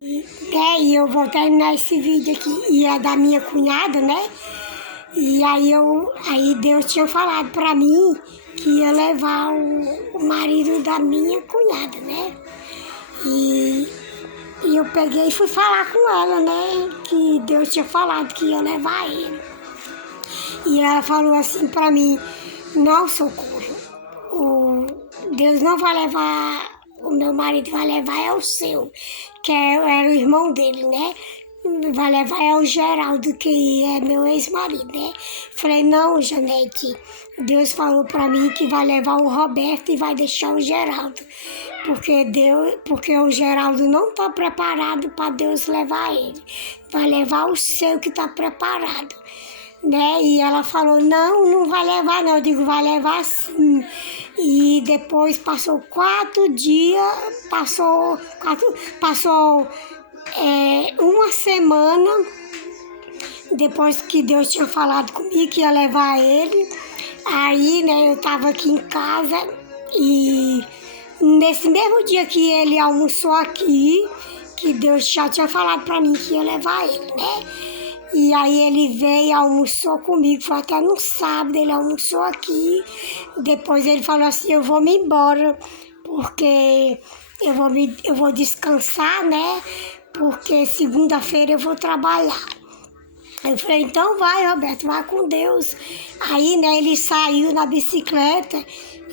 E eu vou terminar esse vídeo aqui, e é da minha cunhada, né? E aí Deus tinha falado pra mim que ia levar o marido da minha cunhada, né? E, e eu peguei e fui falar com ela, né? Que Deus tinha falado que ia levar ele. E ela falou assim pra mim: não, Socorro, Deus não vai levar, o meu marido vai levar é o seu, era o irmão dele, né? Vai levar é o Geraldo, que é meu ex-marido, né? Falei: não, Janete, Deus falou pra mim que vai levar o Roberto e vai deixar o Geraldo, porque o Geraldo não tá preparado para Deus levar ele, vai levar o seu que tá preparado, né? E ela falou: não, não vai levar não. Eu digo: vai levar sim. E depois passou 4 dias, passou uma semana depois que Deus tinha falado comigo que ia levar ele. Aí, né, eu tava aqui em casa e nesse mesmo dia que ele almoçou aqui, que Deus já tinha falado pra mim que ia levar ele, né? E aí ele veio e almoçou comigo, foi até no sábado, ele almoçou aqui. Depois ele falou assim: eu vou me embora, porque eu vou descansar, né? Porque segunda-feira eu vou trabalhar. Eu falei: então vai, Roberto, vai com Deus. Aí, né, ele saiu na bicicleta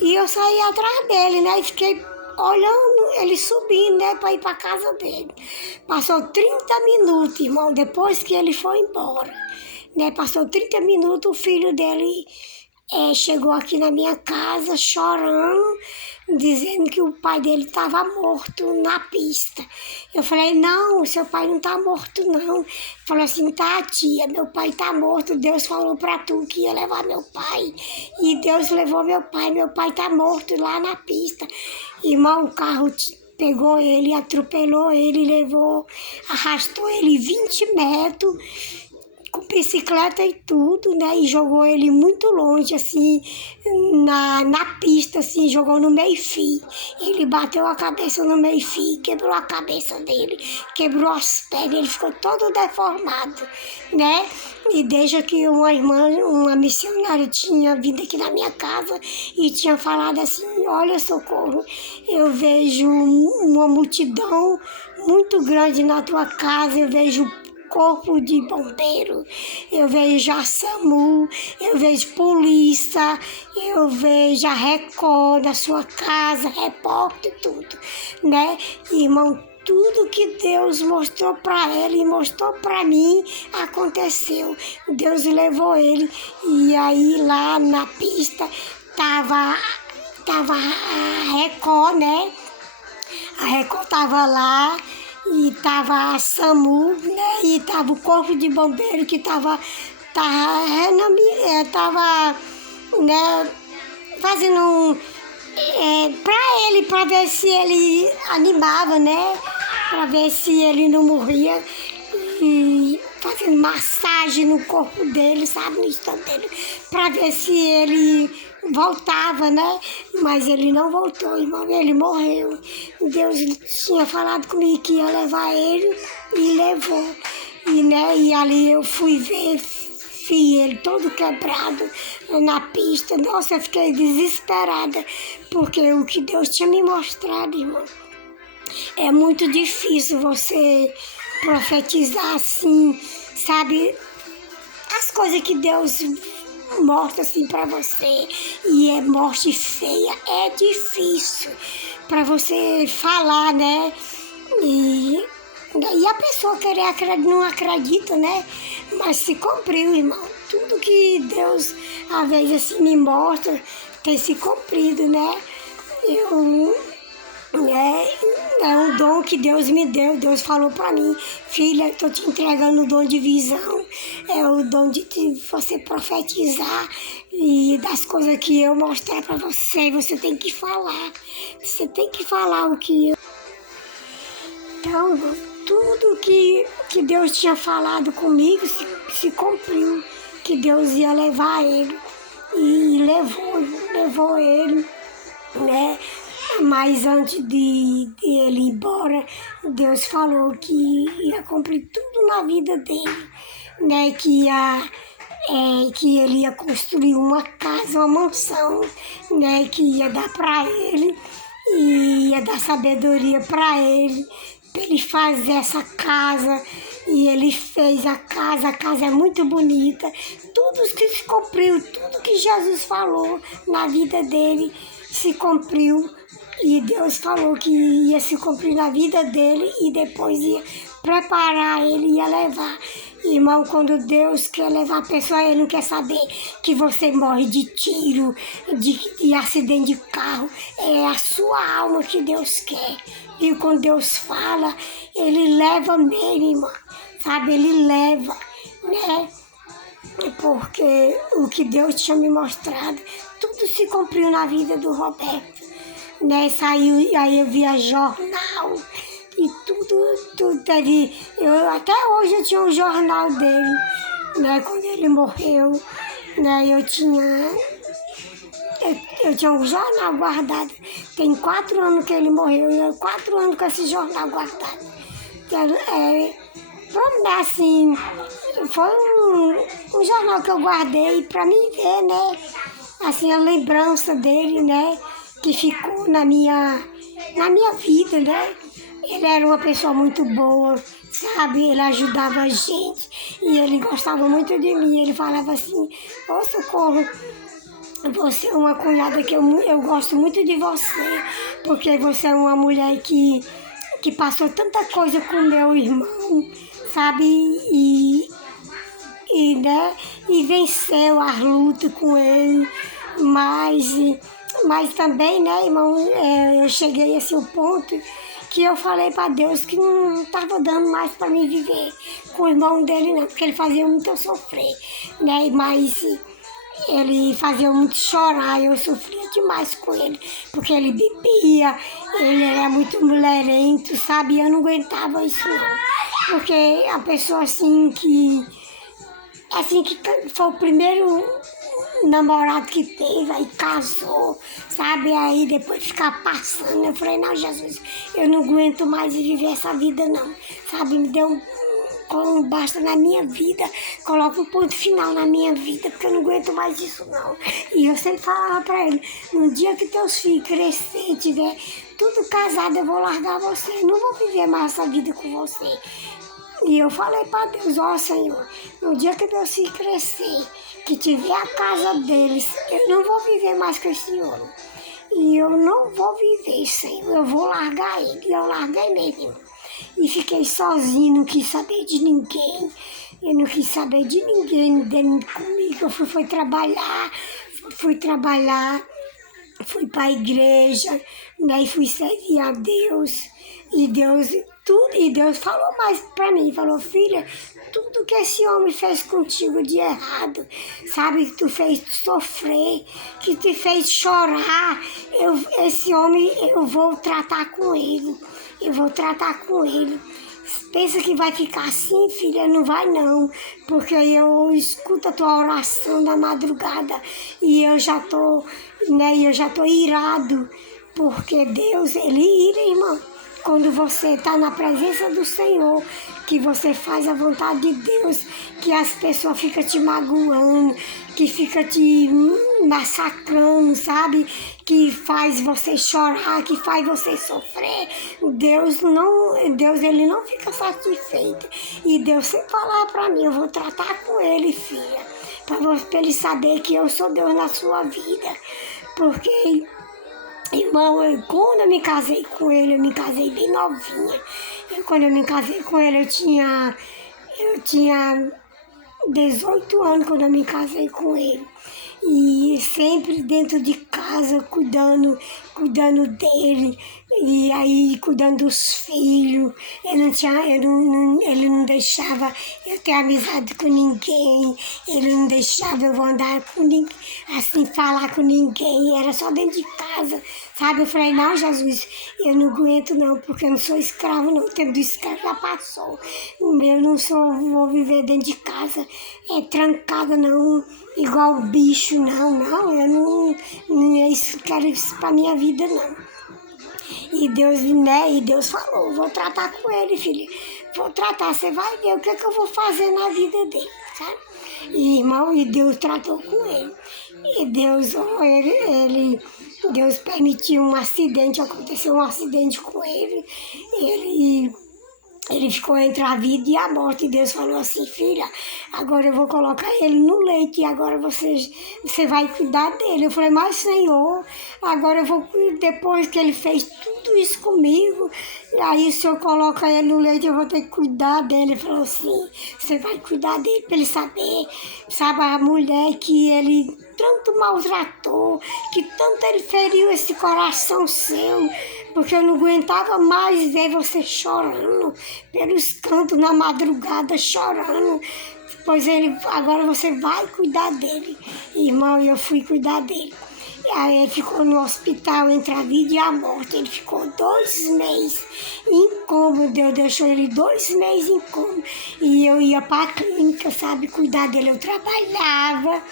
e eu saí atrás dele, né? E fiquei olhando ele subindo, né, para ir para casa dele. Passou 30 minutos, irmão, depois que ele foi embora, né? Passou 30 minutos, o filho dele chegou aqui na minha casa chorando, dizendo que o pai dele estava morto na pista. Eu falei: não, seu pai não está morto não. Falou assim: tá, tia, meu pai está morto, Deus falou para tu que ia levar meu pai, e Deus levou meu pai está morto lá na pista. Irmão, o carro pegou ele, atropelou ele, levou, arrastou ele 20 metros, com bicicleta e tudo, né? E jogou ele muito longe, assim, na pista, assim, jogou no meio-fio. Ele bateu a cabeça no meio-fio, quebrou a cabeça dele, quebrou as pernas, ele ficou todo deformado, né? E desde que uma irmã, uma missionária tinha vindo aqui na minha casa e tinha falado assim: olha, Socorro, eu vejo uma multidão muito grande na tua casa, eu vejo corpo de bombeiro, eu vejo a SAMU, eu vejo polícia, eu vejo a Record da sua casa, repórter, tudo, né? Irmão, tudo que Deus mostrou para ele e mostrou para mim aconteceu. Deus levou ele, e aí lá na pista tava a Record, né? A Record tava lá, e tava a SAMU, né? E tava o corpo de bombeiro que tava né, fazendo pra ver se ele animava, né? Pra ver se ele não morria. E fazendo massagem no corpo dele, sabe? No estômago dele, pra ver se ele voltava, né? Mas ele não voltou, irmão, ele morreu. Deus tinha falado comigo que ia levar ele e levou. E, né, e ali eu fui ver, ele todo quebrado na pista. Nossa, eu fiquei desesperada, porque o que Deus tinha me mostrado, irmão, é muito difícil você profetizar assim, sabe? As coisas que Deus mostra assim pra você, e é morte feia, é difícil pra você falar, né? E a pessoa querer acreditar, não acredita, né? Mas se cumpriu, irmão. Tudo que Deus, às vezes, assim, me mostra, tem se cumprido, né? É um dom que Deus me deu. Deus falou pra mim: filha, estou te entregando o dom de visão. É o dom de você profetizar, e das coisas que eu mostrar pra você, você tem que falar. Você tem que falar o que eu... Então, tudo que Deus tinha falado comigo se cumpriu. Que Deus ia levar ele. E levou ele, né? Mas antes de ele ir embora, Deus falou que ia cumprir tudo na vida dele, né? Que ele ia construir uma casa, uma mansão, né? Que ia dar para ele e ia dar sabedoria para ele fazer essa casa. E ele fez a casa é muito bonita. Tudo que se cumpriu, tudo que Jesus falou na vida dele se cumpriu. E Deus falou que ia se cumprir na vida dele e depois ia preparar ele, ia levar. Irmão, quando Deus quer levar a pessoa, Ele não quer saber que você morre de tiro, de acidente de carro. É a sua alma que Deus quer. E quando Deus fala, Ele leva mesmo, irmão. Sabe, Ele leva, né? Porque o que Deus tinha me mostrado, tudo se cumpriu na vida do Roberto. Né? Saiu, aí eu via jornal e tudo teve. Até hoje eu tinha um jornal dele, né? Quando ele morreu, né? Eu tinha um jornal guardado. Tem 4 anos que ele morreu e eu 4 anos com esse jornal guardado. Assim, foi um jornal que eu guardei para mim ver, né? Assim, a lembrança dele, né? Que ficou na minha vida, né? Ele era uma pessoa muito boa, sabe? Ele ajudava a gente e ele gostava muito de mim. Ele falava assim: ô Socorro, você é uma cunhada que eu gosto muito de você, porque você é uma mulher que passou tanta coisa com meu irmão, sabe? Né? E venceu as lutas com ele, mas também, né, irmão, eu cheguei a esse ponto que eu falei para Deus que não estava dando mais para mim viver com o irmão dele, não, porque ele fazia muito eu sofrer, né, mas ele fazia muito chorar, eu sofria demais com ele, porque ele bebia, ele era muito mulherento, sabe, eu não aguentava isso não, porque a pessoa assim que foi o primeiro namorado que teve, aí casou, sabe? Aí depois ficar passando. Eu falei, não, Jesus, eu não aguento mais viver essa vida, não. Sabe? Me deu um basta na minha vida, coloca um ponto final na minha vida, porque eu não aguento mais isso, não. E eu sempre falava pra ele, no dia que teus filhos crescer, tiver tudo casado, eu vou largar você. Eu não vou viver mais essa vida com você. E eu falei para Deus, ó Senhor, no dia que meus filhos crescer, que tiver a casa deles, eu não vou viver mais com esse homem. E eu não vou viver, Senhor, eu vou largar ele. E eu larguei mesmo. E fiquei sozinha, não quis saber de ninguém. Eu não quis saber de ninguém dentro comigo. Eu fui trabalhar, fui para a igreja, né, e fui servir a Deus. E Deus falou mais para mim, falou, filha, tudo que esse homem fez contigo de errado, sabe, que tu fez sofrer, que te fez chorar, esse homem eu vou tratar com ele, Pensa que vai ficar assim, filha? Não vai não, porque eu escuto a tua oração da madrugada e eu já tô irado, porque Deus, Ele ira, irmão. Quando você está na presença do Senhor, que você faz a vontade de Deus, que as pessoas ficam te magoando, que ficam te massacrando, sabe? Que faz você chorar, que faz você sofrer. Deus, Ele não fica satisfeito. E Deus sempre falava para mim, eu vou tratar com ele, filha, para ele saber que eu sou Deus na sua vida. Porque... irmão, quando eu me casei com ele, eu me casei bem novinha. Quando eu me casei com ele, eu tinha 18 anos quando eu me casei com ele. E sempre dentro de casa, cuidando dele, e aí cuidando dos filhos. Ele não deixava eu ter amizade com ninguém, ele não deixava eu andar com ninguém, assim, falar com ninguém, era só dentro de casa, sabe? Eu falei, não, Jesus, eu não aguento não, porque eu não sou escravo não, o tempo do escravo já passou. Eu não vou viver dentro de casa, trancada não, igual bicho, não, eu não é isso, quero isso pra minha vida, não. E Deus, né? E Deus falou, vou tratar com ele, filha. Vou tratar, você vai ver o que, é que eu vou fazer na vida dele, sabe? E, irmão, e Deus tratou com ele. E Deus, ó, Deus permitiu um acidente, aconteceu um acidente com ele. Ele ficou entre a vida e a morte. E Deus falou assim, filha, agora eu vou colocar ele no leite e agora você vai cuidar dele. Eu falei, mas Senhor, agora eu vou, depois que ele fez tudo isso comigo, aí se eu colocar ele no leite, eu vou ter que cuidar dele. Ele falou assim, você vai cuidar dele para ele saber, sabe, a mulher que ele tanto maltratou, que tanto ele feriu esse coração seu, porque eu não aguentava mais ver você chorando pelos cantos na madrugada, chorando. Pois agora você vai cuidar dele. Irmão, eu fui cuidar dele. E aí ele ficou no hospital entre a vida e a morte. Ele ficou 2 meses em coma. Deus deixou ele 2 meses em coma. E eu ia para a clínica, sabe, cuidar dele. Eu trabalhava.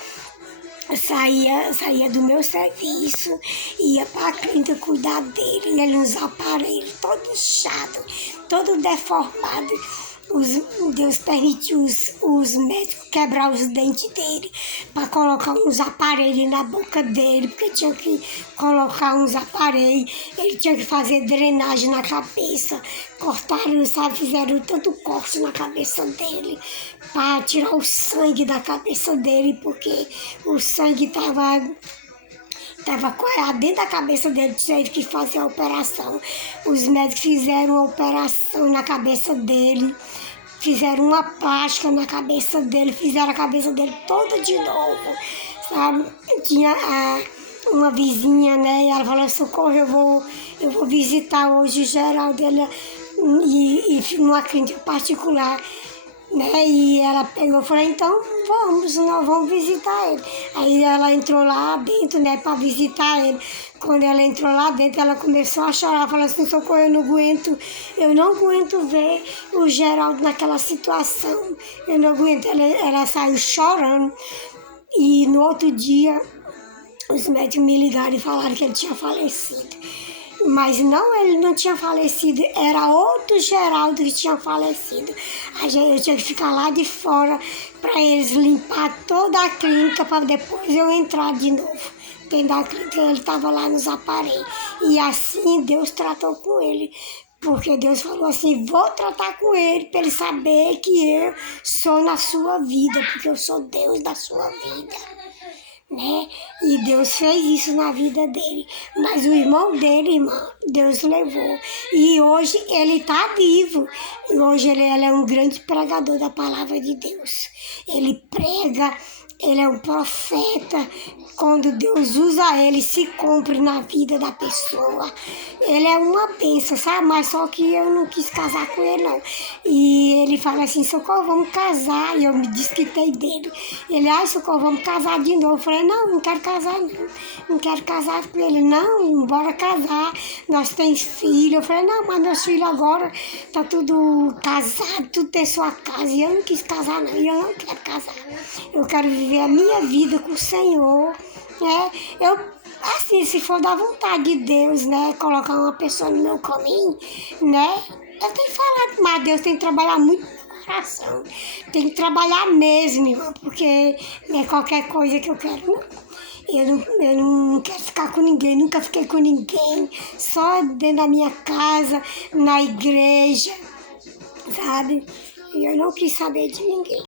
Eu saía do meu serviço, ia para a clínica cuidar dele, ele nos aparelhos, todo inchado, todo deformado. Deus permitiu os médicos quebrar os dentes dele para colocar uns aparelhos na boca dele, porque tinha que colocar uns aparelhos, ele tinha que fazer drenagem na cabeça, cortaram, sabe, fizeram tanto corte na cabeça dele para tirar o sangue da cabeça dele, porque o sangue estava coalhado dentro da cabeça dele, teve que fazer a operação. Os médicos fizeram a operação na cabeça dele, fizeram uma plástica na cabeça dele, fizeram a cabeça dele toda de novo, sabe? Tinha uma vizinha, né, e ela falou, socorro, eu vou visitar hoje o Geraldo, e numa clínica particular, né? E ela pegou e falou, então nós vamos visitar ele. Aí ela entrou lá dentro, né, para visitar ele. Quando ela entrou lá dentro, ela começou a chorar, falou assim, socorro, eu não aguento ver o Geraldo naquela situação, eu não aguento. Ela saiu chorando e no outro dia os médicos me ligaram e falaram que ele tinha falecido. Mas não, ele não tinha falecido, era outro Geraldo que tinha falecido. Eu tinha que ficar lá de fora para eles limpar toda a clínica para depois eu entrar de novo. Dentro da clínica, ele estava lá nos aparelhos. E assim Deus tratou com ele. Porque Deus falou assim, vou tratar com ele para ele saber que eu sou na sua vida, porque eu sou Deus da sua vida. Né? E Deus fez isso na vida dele. Mas o irmão dele, irmão, Deus levou. E hoje ele está vivo. E hoje ele é um grande pregador da palavra de Deus. Ele prega, ele é um profeta. Quando Deus usa ele, se cumpre na vida da pessoa. Ele é uma bênção, sabe? Mas só que eu não quis casar com ele, não. E ele fala assim, socorro, vamos casar. E eu me desquitei dele. Ele, socorro, vamos casar de novo. Eu falei, não quero casar, não. Não quero casar com ele. Não, bora casar. Nós temos filho. Eu falei, não, mas meus filhos agora tá tudo casado, tudo tem sua casa. E eu não quis casar, não. E eu não quero casar. Eu quero viver a minha vida com o Senhor. Assim, se for da vontade de Deus, né, colocar uma pessoa no meu caminho, né, eu tenho falado, mas Deus tem que trabalhar muito no coração, tem que trabalhar mesmo, irmão, porque não é qualquer coisa que eu quero, não. Eu não quero ficar com ninguém, nunca fiquei com ninguém, só dentro da minha casa, na igreja, sabe, e eu não quis saber de ninguém.